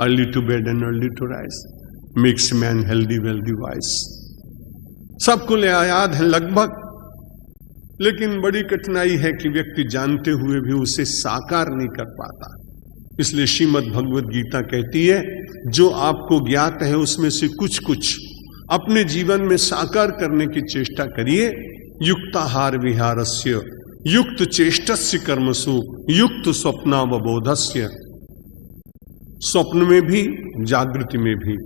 Early to bed and early to rise makes man healthy wealthy wise. सबको याद है लगभग, लेकिन बड़ी कठिनाई है कि व्यक्ति जानते हुए भी उसे साकार नहीं कर पाता। इसलिए श्रीमद् भगवद गीता कहती है जो आपको ज्ञात है उसमें से कुछ कुछ अपने जीवन में साकार करने की चेष्टा करिए। युक्ताहार विहारस्य युक्त चेष्टस्य कर्मसु युक्त स्वप्नावबोधस्य। स्वप्न में भी जागृति में भी।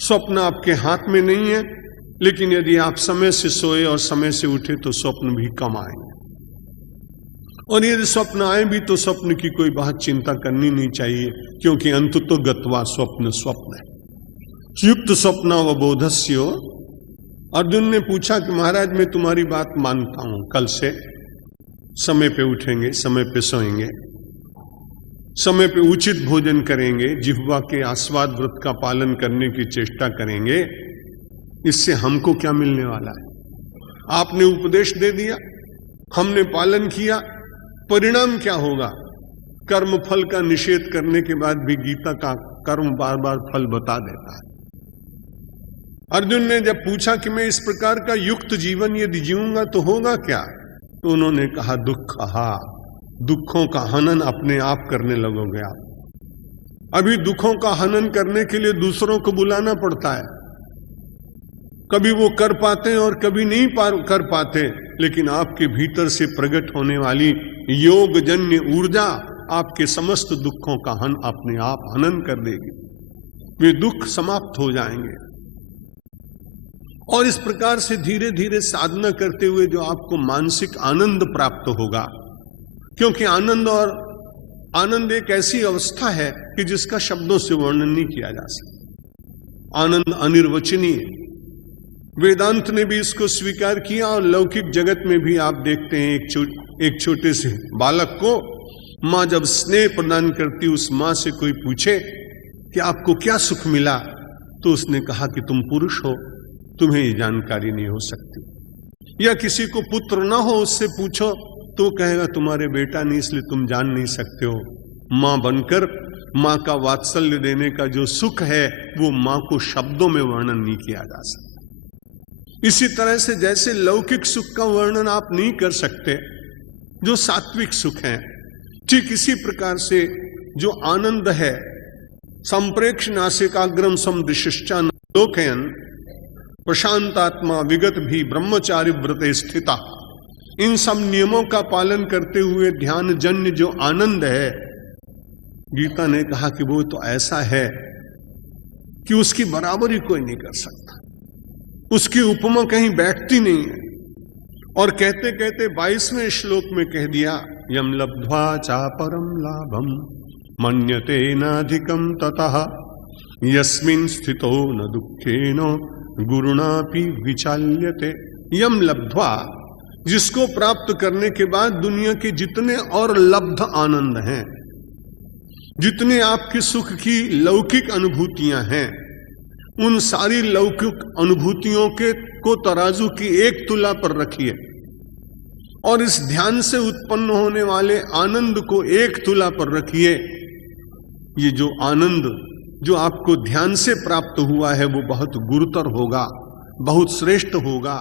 स्वप्न आपके हाथ में नहीं है, लेकिन यदि आप समय से सोए और समय से उठे तो स्वप्न भी कम आएंगे। और यदि स्वप्न आए भी तो स्वप्न की कोई बहुत चिंता करनी नहीं चाहिए, क्योंकि अंत तो गत्वा स्वप्न स्वप्न है। युक्त स्वप्नावबोधस्य। अर्जुन ने पूछा कि महाराज मैं तुम्हारी बात मानता हूं, कल से समय पे उठेंगे, समय पे सोएंगे, समय पे उचित भोजन करेंगे, जिह्वा के आस्वाद व्रत का पालन करने की चेष्टा करेंगे। इससे हमको क्या मिलने वाला है? आपने उपदेश दे दिया, हमने पालन किया, परिणाम क्या होगा? कर्म फल का निषेध करने के बाद भी गीता का कर्म बार बार फल बता देता है। अर्जुन ने जब पूछा कि मैं इस प्रकार का युक्त जीवन यदि जीऊंगा तो होगा क्या, तो उन्होंने कहा दुख। दुखों का हनन अपने आप करने लगोगे आप। अभी दुखों का हनन करने के लिए दूसरों को बुलाना पड़ता है। कभी वो कर पाते हैं और कभी नहीं कर पाते, लेकिन आपके भीतर से प्रकट होने वाली योगजन्य ऊर्जा आपके समस्त दुखों का अपने आप हनन कर देगी। वे दुख समाप्त हो जाएंगे। और इस प्रकार से धीरे धीरे साधना करते हुए जो आपको मानसिक आनंद प्राप्त होगा, क्योंकि आनंद एक ऐसी अवस्था है कि जिसका शब्दों से वर्णन नहीं किया जा सकता। आनंद अनिर्वचनीय। वेदांत ने भी इसको स्वीकार किया और लौकिक जगत में भी आप देखते हैं एक छोटे से बालक को मां जब स्नेह प्रदान करती, उस मां से कोई पूछे कि आपको क्या सुख मिला, तो उसने कहा कि तुम पुरुष हो, तुम्हें ये जानकारी नहीं हो सकती। या किसी को पुत्र ना हो, उससे पूछो तो कहेगा तुम्हारे बेटा नहीं, इसलिए तुम जान नहीं सकते हो। मां बनकर मां का वात्सल्य देने का जो सुख है वो मां को शब्दों में वर्णन नहीं किया जा सकता। इसी तरह से जैसे लौकिक सुख का वर्णन आप नहीं कर सकते जो सात्विक सुख है, ठीक इसी प्रकार से जो आनंद है, संप्रेक्ष नासिकाग्रम समदृशिश्चा लोकयन प्रशांतात्मा विगत भी ब्रह्मचारी व्रते स्थिता। इन सब नियमों का पालन करते हुए ध्यान जन्य जो आनंद है, गीता ने कहा कि वो तो ऐसा है कि उसकी बराबरी कोई नहीं कर सकता, उसकी उपमा कहीं बैठती नहीं है। और कहते कहते 22वें श्लोक में कह दिया, यम लब्ध्वा चापरम लाभम मन्यते नाधिकम ततः यस्मिन् स्थितो न दुःखेन गुरुणापि विचाल्यते। यम लब्ध्वा, जिसको प्राप्त करने के बाद दुनिया के जितने और लब्ध आनंद हैं, जितने आपके सुख की लौकिक अनुभूतियां हैं, उन सारी लौकिक अनुभूतियों को तराजू की एक तुला पर रखिए और इस ध्यान से उत्पन्न होने वाले आनंद को एक तुला पर रखिए। ये जो आनंद जो आपको ध्यान से प्राप्त हुआ है वो बहुत गुरुतर होगा, बहुत श्रेष्ठ होगा।